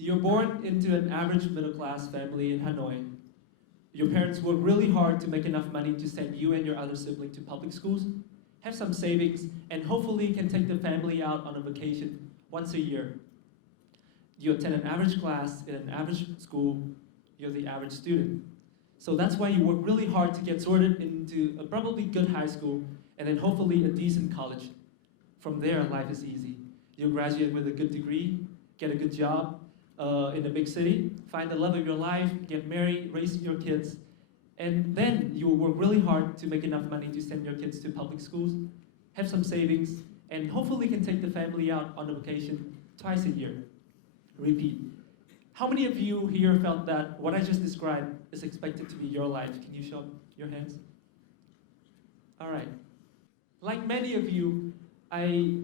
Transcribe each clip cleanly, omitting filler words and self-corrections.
You're born into an average middle-class family in Hanoi. Your parents work really hard to make enough money to send you and your other sibling to public schools, have some savings, and hopefully can take the family out on a vacation once a year. You attend an average class in an average school, you're the average student. So that's why you work really hard to get sorted into a probably good high school and then hopefully a decent college. From there, life is easy. You'll graduate with a good degree, get a good job in a big city, find the love of your life, get married, raise your kids, and then you will work really hard to make enough money to send your kids to public schools, have some savings, and hopefully can take the family out on a vacation twice a year. Repeat. How many of you here felt that what I just described is expected to be your life? Can you show your hands? All right. Like many of you, I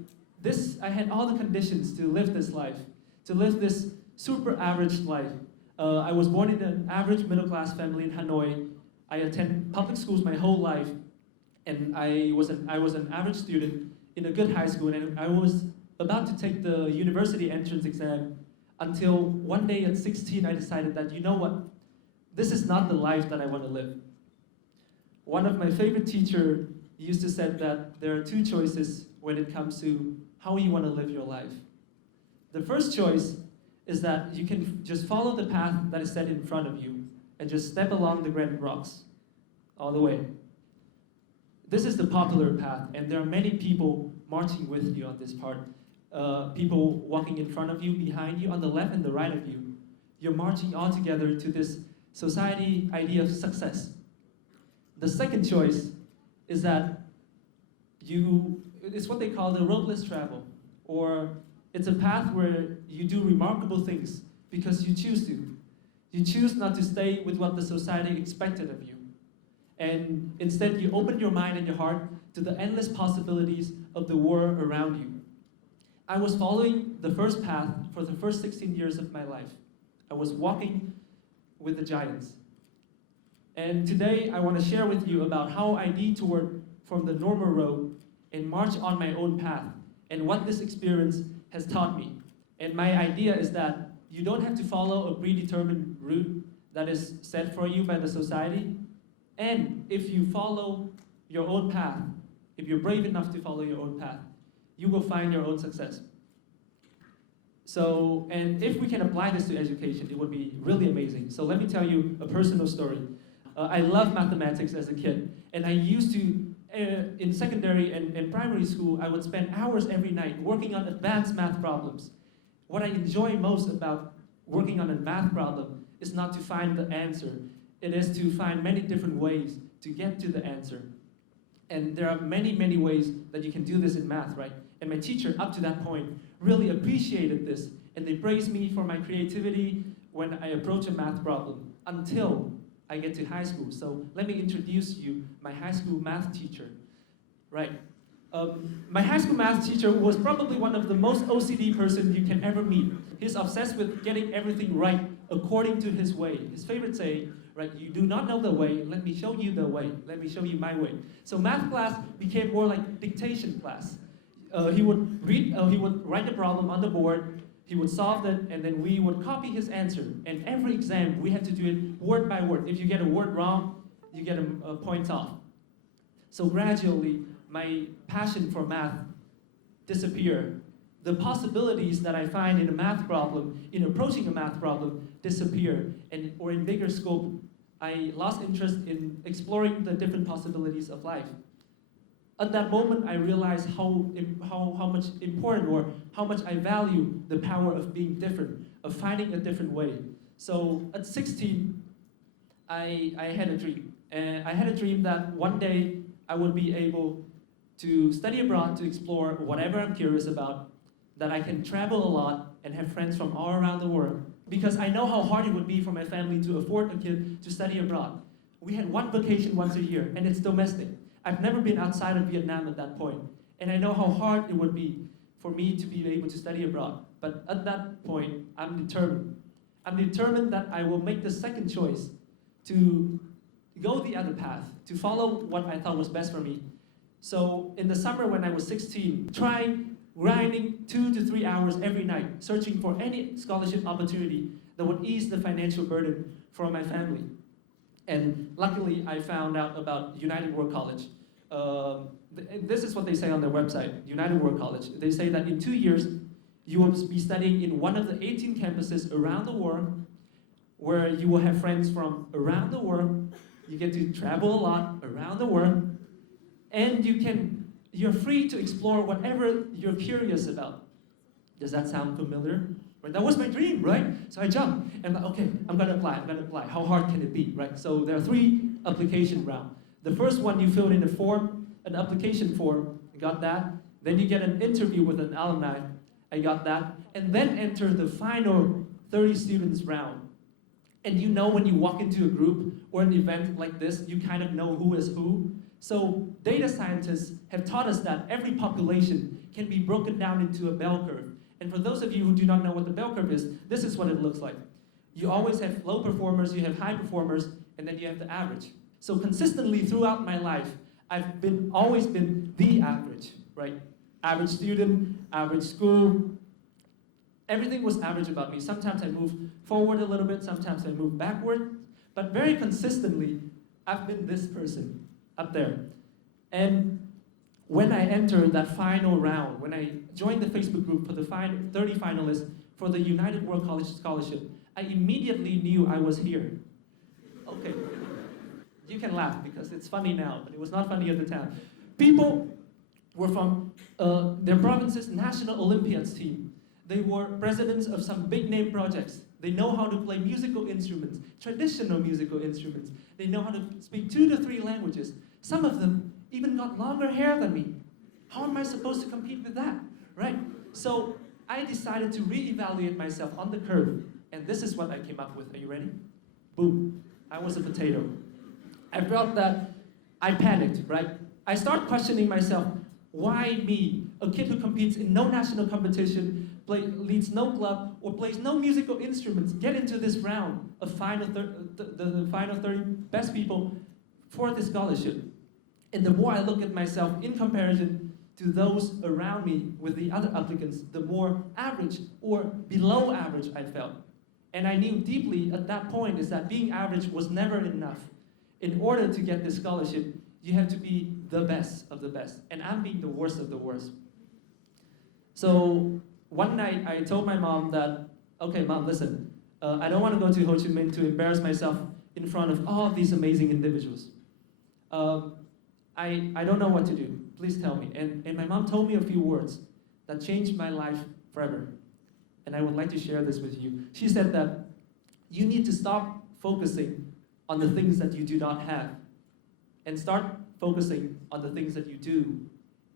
had all the conditions to live this life, to live this super average life. I was born in an average middle-class family in Hanoi. I attended public schools my whole life, and I was an average student in a good high school, and I was about to take the university entrance exam until one day at 16 I decided that, you know what, this is not the life that I want to live. One of my favorite teachers used to say that there are two choices when it comes to how you want to live your life. The first choice is that you can just follow the path that is set in front of you and just step along the granite rocks all the way. This is the popular path, and there are many people marching with you on this part. People walking in front of you, behind you, on the left and the right of you. You're marching all together to this society idea of success. The second choice is that it's what they call the roadless travel, or it's a path where you do remarkable things because you choose to. You choose not to stay with what the society expected of you. And instead, you open your mind and your heart to the endless possibilities of the world around you. I was following the first path for the first 16 years of my life. I was walking with the giants. And today, I want to share with you about how I detoured from the normal road and marched on my own path, and what this experience has taught me. And my idea is that you don't have to follow a predetermined route that is set for you by the society. And if you follow your own path, if you're brave enough to follow your own path, you will find your own success. So, and if we can apply this to education, it would be really amazing. So let me tell you a personal story. I loved mathematics as a kid, and I used to, in secondary and primary school, I would spend hours every night working on advanced math problems. What I enjoy most about working on a math problem is not to find the answer. It is to find many different ways to get to the answer. And there are many, many ways that you can do this in math, right? And my teacher, up to that point, really appreciated this, and they praised me for my creativity when I approach a math problem, until I get to high school. So let me introduce you my high school math teacher, right? My high school math teacher was probably one of the most OCD person you can ever meet. He's obsessed with getting everything right according to his way. His favorite saying, right, you do not know the way, let me show you the way. Let me show you my way. So math class became more like dictation class. He would write the problem on the board, he would solve it, and then we would copy his answer. And every exam, we had to do it word by word. If you get a word wrong, you get a point off. So gradually, my passion for math disappeared. The possibilities that I find in a math problem, in approaching a math problem, disappear. Or in bigger scope, I lost interest in exploring the different possibilities of life. At that moment, I realized how much important, or how much I value the power of being different, of finding a different way. So at 16, I had a dream. And I had a dream that one day I would be able to study abroad, to explore whatever I'm curious about, that I can travel a lot and have friends from all around the world. Because I know how hard it would be for my family to afford a kid to study abroad. We had one vacation once a year, and it's domestic. I've never been outside of Vietnam at that point, and I know how hard it would be for me to be able to study abroad. But at that point, I'm determined. I'm determined that I will make the second choice to go the other path, to follow what I thought was best for me. So in the summer when I was 16, trying grinding 2 to 3 hours every night, searching for any scholarship opportunity that would ease the financial burden for my family. And luckily, I found out about United World College. This is what they say on their website, United World College. They say that in 2 years, you will be studying in one of the 18 campuses around the world, where you will have friends from around the world. You get to travel a lot around the world, and you're free to explore whatever you're curious about. Does that sound familiar? Right? That was my dream, right? So I jumped, and okay, I'm gonna apply. How hard can it be, right? So there are 3 application rounds. The first one, you fill in a form, an application form, I got that. Then you get an interview with an alumni, I got that. And then enter the final 30 students round. And you know when you walk into a group or an event like this, you kind of know who is who. So data scientists have taught us that every population can be broken down into a bell curve. And for those of you who do not know what the bell curve is, this is what it looks like. You always have low performers, you have high performers, and then you have the average. So consistently throughout my life, I've always been the average, right? Average student, average school. Everything was average about me. Sometimes I move forward a little bit, sometimes I move backward, but very consistently, I've been this person up there. And when I entered that final round, when I joined the Facebook group for the 30 finalists for the United World College Scholarship, I immediately knew I was here. Okay. You can laugh because it's funny now, but it was not funny at the time. People were from their province's national Olympiads team. They were presidents of some big name projects. They know how to play musical instruments, traditional musical instruments. They know how to speak 2 to 3 languages. Some of them even got longer hair than me. How am I supposed to compete with that, right? So I decided to reevaluate myself on the curve, and this is what I came up with. Are you ready? Boom. I was a potato. I felt that I panicked, right? I started questioning myself. Why me, a kid who competes in no national competition, leads no club, or plays no musical instruments, get into this round of the final 30 best people for the scholarship? And the more I look at myself in comparison to those around me with the other applicants, the more average or below average I felt. And I knew deeply at that point is that being average was never enough. In order to get this scholarship, you have to be the best of the best. And I'm being the worst of the worst. So one night I told my mom that, okay, Mom, listen, I don't want to go to Ho Chi Minh to embarrass myself in front of all these amazing individuals. I don't know what to do. Please tell me. And my mom told me a few words that changed my life forever. And I would like to share this with you. She said that you need to stop focusing on the things that you do not have and start focusing on the things that you do.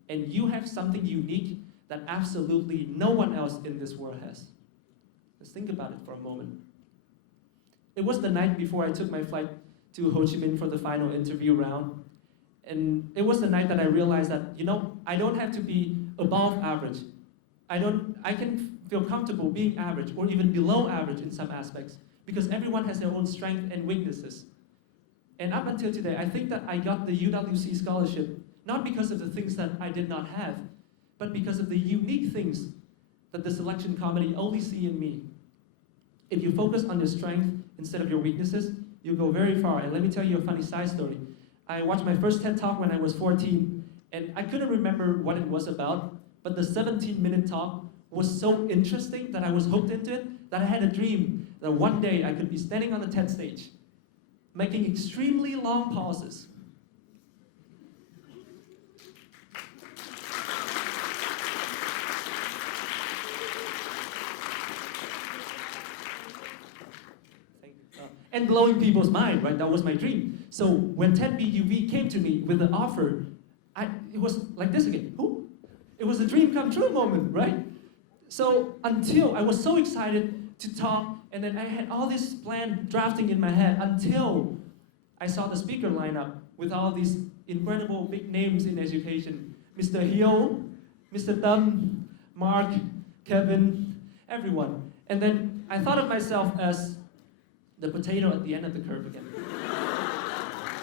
And you have something unique that absolutely no one else in this world has. Let's think about it for a moment. It was the night before I took my flight to Ho Chi Minh for the final interview round. And it was the night that I realized that, I don't have to be above average. I can feel comfortable being average or even below average in some aspects because everyone has their own strengths and weaknesses. And up until today, I think that I got the UWC scholarship not because of the things that I did not have, but because of the unique things that the selection committee only see in me. If you focus on your strength instead of your weaknesses, you'll go very far. And let me tell you a funny side story. I watched my first TED Talk when I was 14, and I couldn't remember what it was about, but the 17-minute talk was so interesting that I was hooked into it, that I had a dream that one day I could be standing on the TED stage, making extremely long pauses. And blowing people's mind, right? That was my dream. So when TEDxBUV came to me with the offer, it was like this again. Who? It was a dream come true moment, right? So until I was so excited to talk, and then I had all this plan drafting in my head until I saw the speaker lineup with all these incredible big names in education. Mr. Hill, Mr. Thum, Mark, Kevin, everyone. And then I thought of myself as the potato at the end of the curve again.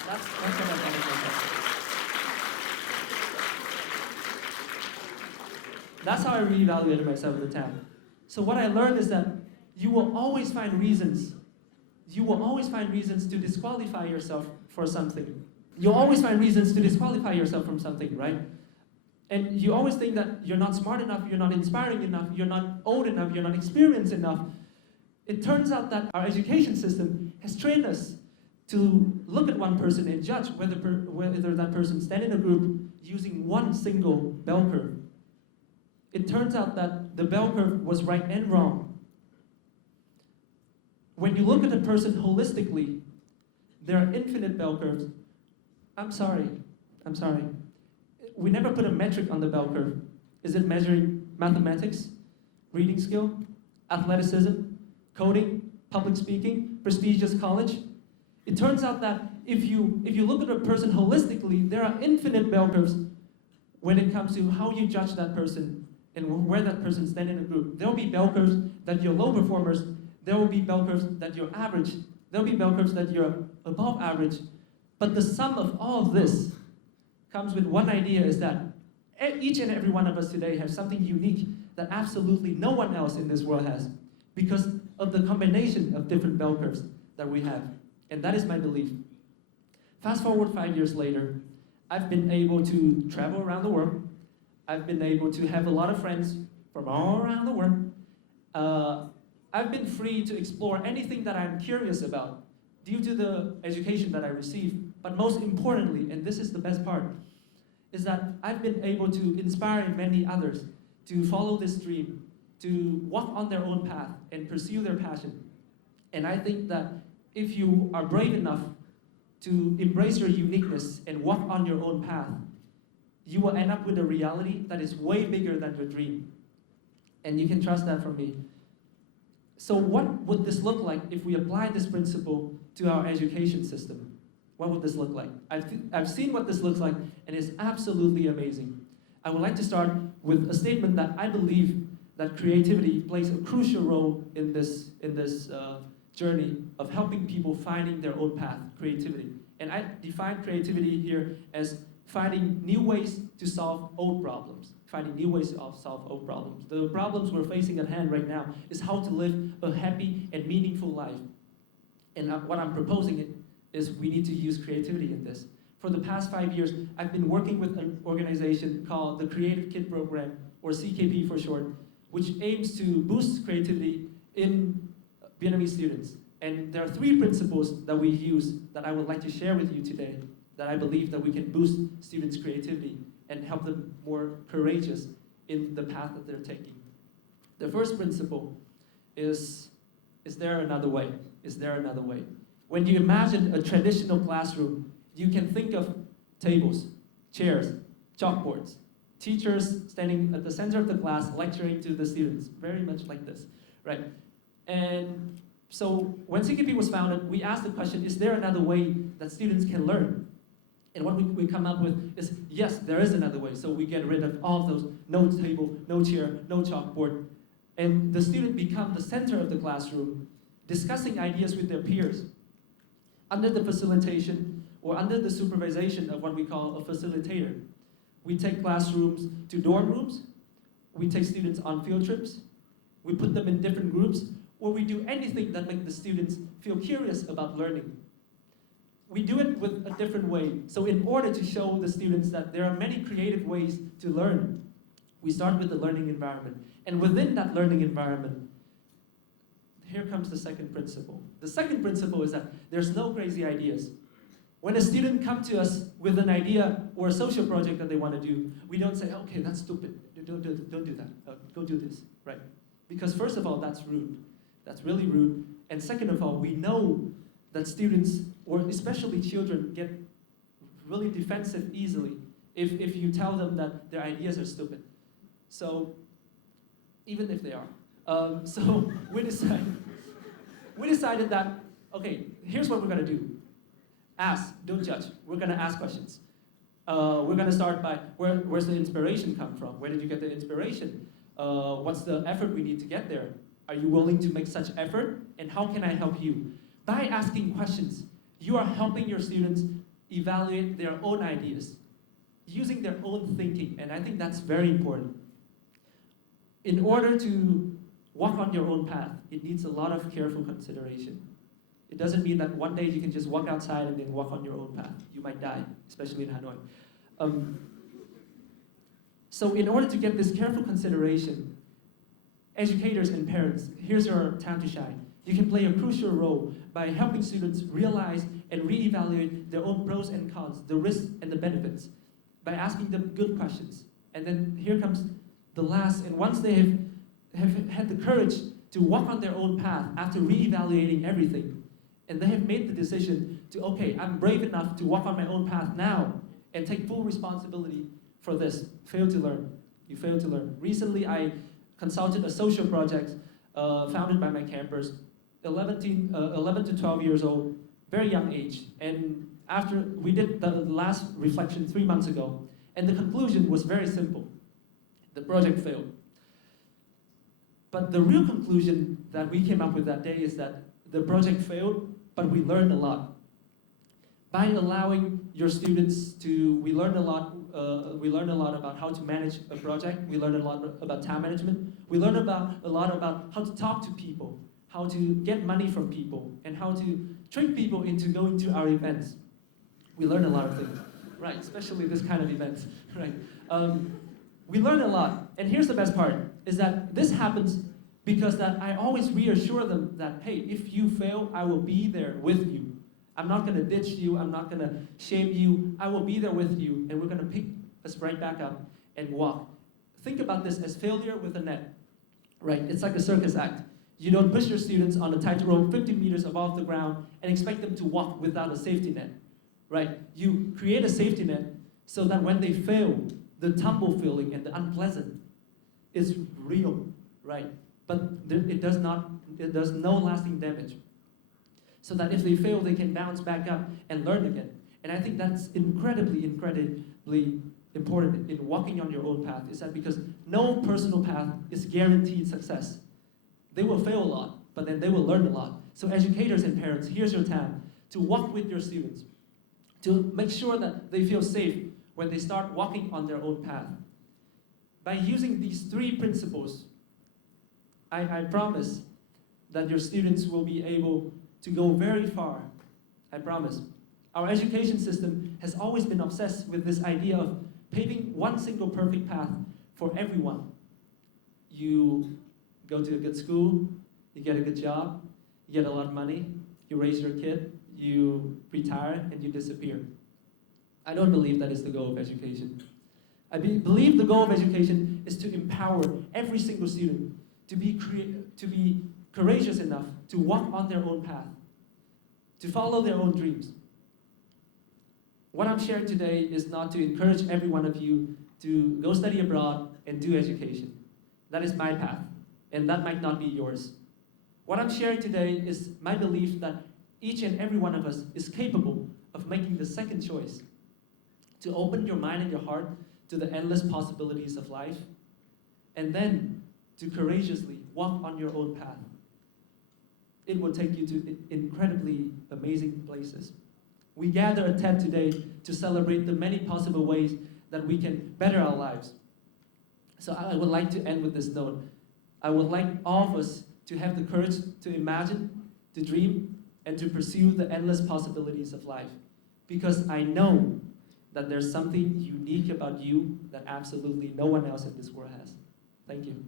That's what I thought of myself. That's how I reevaluated myself at the time. So what I learned is that you will always find reasons. You will always find reasons to disqualify yourself for something. You'll always find reasons to disqualify yourself from something, right? And you always think that you're not smart enough, you're not inspiring enough, you're not old enough, you're not experienced enough. It turns out that our education system has trained us to look at one person and judge whether that person stands in a group using one single bell curve. It turns out that the bell curve was right and wrong. When you look at a person holistically, there are infinite bell curves. I'm sorry. We never put a metric on the bell curve. Is it measuring mathematics, reading skill, athleticism, coding, public speaking, prestigious college? It turns out that if you look at a person holistically, there are infinite bell curves when it comes to how you judge that person and where that person stands in a group. There will be bell curves that you're low performers. There will be bell curves that you're average. There will be bell curves that you're above average. But the sum of all of this comes with one idea, is that each and every one of us today have something unique that absolutely no one else in this world has, because of the combination of different bell curves that we have. And that is my belief. Fast forward 5 years later, I've been able to travel around the world. I've been able to have a lot of friends from all around the world. I've been free to explore anything that I'm curious about due to the education that I received. But most importantly, and this is the best part, is that I've been able to inspire many others to follow this dream, to walk on their own path and pursue their passion. And I think that if you are brave enough to embrace your uniqueness and walk on your own path, you will end up with a reality that is way bigger than your dream. And you can trust that from me. So what would this look like if we apply this principle to our education system? What would this look like? I've seen what this looks like, and it's absolutely amazing. I would like to start with a statement that I believe that creativity plays a crucial role in this journey of helping people finding their own path, creativity. And I define creativity here as finding new ways to solve old problems. Finding new ways to solve old problems. The problems we're facing at hand right now is how to live a happy and meaningful life. And what I'm proposing is we need to use creativity in this. For the past 5 years, I've been working with an organization called the Creative Kid Program, or CKP for short, which aims to boost creativity in Vietnamese students. And there are 3 principles that we use that I would like to share with you today, that I believe that we can boost students' creativity and help them more courageous in the path that they're taking. The first principle is there another way? Is there another way? When you imagine a traditional classroom, you can think of tables, chairs, chalkboards, teachers standing at the center of the class lecturing to the students, very much like this, right? And so when CKP was founded, we asked the question, is there another way that students can learn? And what we come up with is, yes, there is another way. So we get rid of all of those, no table, no chair, no chalkboard. And the student becomes the center of the classroom, discussing ideas with their peers. Under the facilitation, or under the supervision of what we call a facilitator. We take classrooms to dorm rooms, we take students on field trips, we put them in different groups, or we do anything that makes the students feel curious about learning. We do it with a different way. So in order to show the students that there are many creative ways to learn, we start with the learning environment. And within that learning environment, here comes the second principle. The second principle is that there's no crazy ideas. When a student comes to us with an idea or a social project that they want to do, we don't say, okay, that's stupid. Don't do that. Go do this, right? Because first of all, that's rude. That's really rude. And second of all, we know that students, or especially children, get really defensive easily if you tell them that their ideas are stupid. So, even if they are. So we decided that, okay, here's what we're going to do. Ask, don't judge. We're going to ask questions. We're going to start by, where's the inspiration come from? Where did you get the inspiration? What's the effort we need to get there? Are you willing to make such effort? And how can I help you? By asking questions, you are helping your students evaluate their own ideas, using their own thinking, and I think that's very important. In order to walk on your own path, it needs a lot of careful consideration. It doesn't mean that one day you can just walk outside and then walk on your own path. You might die, especially in Hanoi. So in order to get this careful consideration, educators and parents, here's your time to shine. You can play a crucial role by helping students realize and reevaluate their own pros and cons, the risks and the benefits, by asking them good questions. And then here comes the last, and once they have had the courage to walk on their own path after reevaluating everything, and they have made the decision to, okay, I'm brave enough to walk on my own path now and take full responsibility for this. Fail to learn. You fail to learn. Recently, I consulted a social project founded by my campers, 11 to 12 years old, very young age. And after we did the last reflection 3 months ago, and the conclusion was very simple. The project failed. But the real conclusion that we came up with that day is that the project failed, but we learned a lot. By allowing your students to, we learned a lot about how to manage a project. We learned a lot about time management. We learned a lot about how to talk to people, how to get money from people, and how to trick people into going to our events. We learned a lot of things, right? Especially this kind of events, right? We learned a lot, and here's the best part, is that this happens because that I always reassure them that, hey, if you fail, I will be there with you. I'm not gonna ditch you, I'm not gonna shame you, I will be there with you, and we're gonna pick us right back up and walk. Think about this as failure with a net, right? It's like a circus act. You don't push your students on a tightrope 50 meters above the ground and expect them to walk without a safety net, right? You create a safety net so that when they fail, the tumble feeling and the unpleasant is real, right? But it does no lasting damage. So that if they fail, they can bounce back up and learn again. And I think that's incredibly important in walking on your own path, is that because no personal path is guaranteed success. They will fail a lot, but then they will learn a lot. So educators and parents, here's your time to walk with your students, to make sure that they feel safe when they start walking on their own path. By using these 3 principles, I promise that your students will be able to go very far. I promise. Our education system has always been obsessed with this idea of paving one single perfect path for everyone. You go to a good school, you get a good job, you get a lot of money, you raise your kid, you retire, and you disappear. I don't believe that is the goal of education. I believe the goal of education is to empower every single student to be courageous enough to walk on their own path, to follow their own dreams. What I'm sharing today is not to encourage every one of you to go study abroad and do education. That is my path, and that might not be yours. What I'm sharing today is my belief that each and every one of us is capable of making the second choice, to open your mind and your heart to the endless possibilities of life, and then to courageously walk on your own path. It will take you to incredibly amazing places. We gather at TED today to celebrate the many possible ways that we can better our lives. So I would like to end with this note. I would like all of us to have the courage to imagine, to dream, and to pursue the endless possibilities of life. Because I know that there's something unique about you that absolutely no one else in this world has. Thank you.